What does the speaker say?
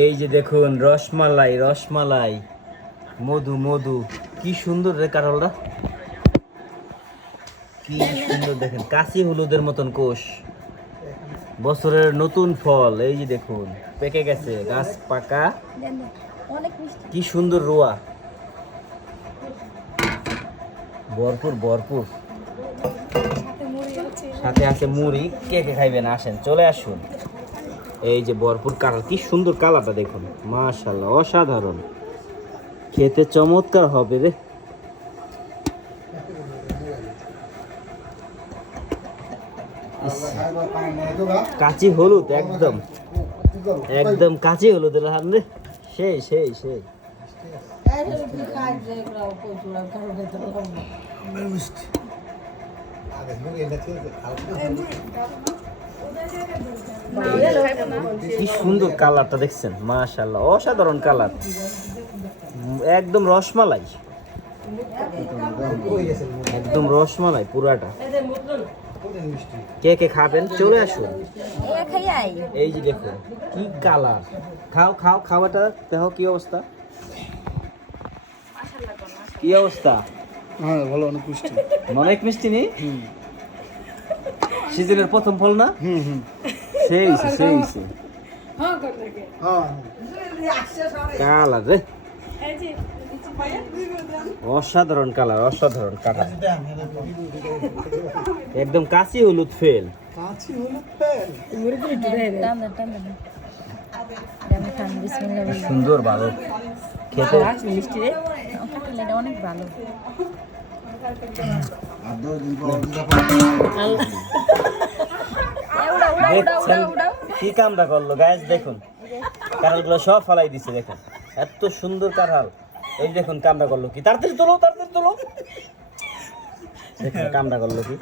এই যে দেখুন রসমালাই রসমালাই, মধু মধু, কি সুন্দর রে কাঁঠালটা, কি সুন্দর দেখেন, কাশি হলুদের মতন কোষ, বছরের নতুন ফল। এই যে দেখুন পেকে গেছে, গাছ পাকা, কি সুন্দর রোয়া, ভরপুর ভরপুর, সাথে আছে মুড়ি। কে কে খাইবেন আসেন, চলে আসুন। এই যে ভরপুর কালার, কি সুন্দর কালারটা দেখুন, মাশাআল্লাহ অসাধারণ, খেতে চমৎকার হবে রে। কাঁচি হলুদ, একদম একদম কাঁচি হলুদ রে, সেই সেই সেই। কি সুন্দর কালারটা দেখছেন, মাশাআল্লাহ অসাধারণ কালার, একদম রসমালাই, একদম রসমালাই পুরাটা। কে কে খাবেন চলে আসুন। এই যে দেখুন কি কালার, খাও খাও, খাওয়াটা দেখো কি অবস্থা, কি অবস্থা। হ্যাঁ ভালো, অনেক মিষ্টি, অনেক মিষ্টি নি, সিজনের প্রথম ফল না, সেই সেই সেই কালার রে, অসাধারণ কালার, অসাধারণ কালার, একদম কাঁচি হলুদ ফেল, সুন্দর ভালো খেতে, অনেক ভালো। দেখছেন কি কামটা করলো গাইস, দেখুন কাঁঠালগুলো সব ফালাই দিছে, দেখেন এত সুন্দর কাঁঠাল। এই দেখুন কামটা করলো কি, তাড়াতাড়ি তোলো তাড়াতাড়ি তোলো, দেখুন কামটা করলো কি।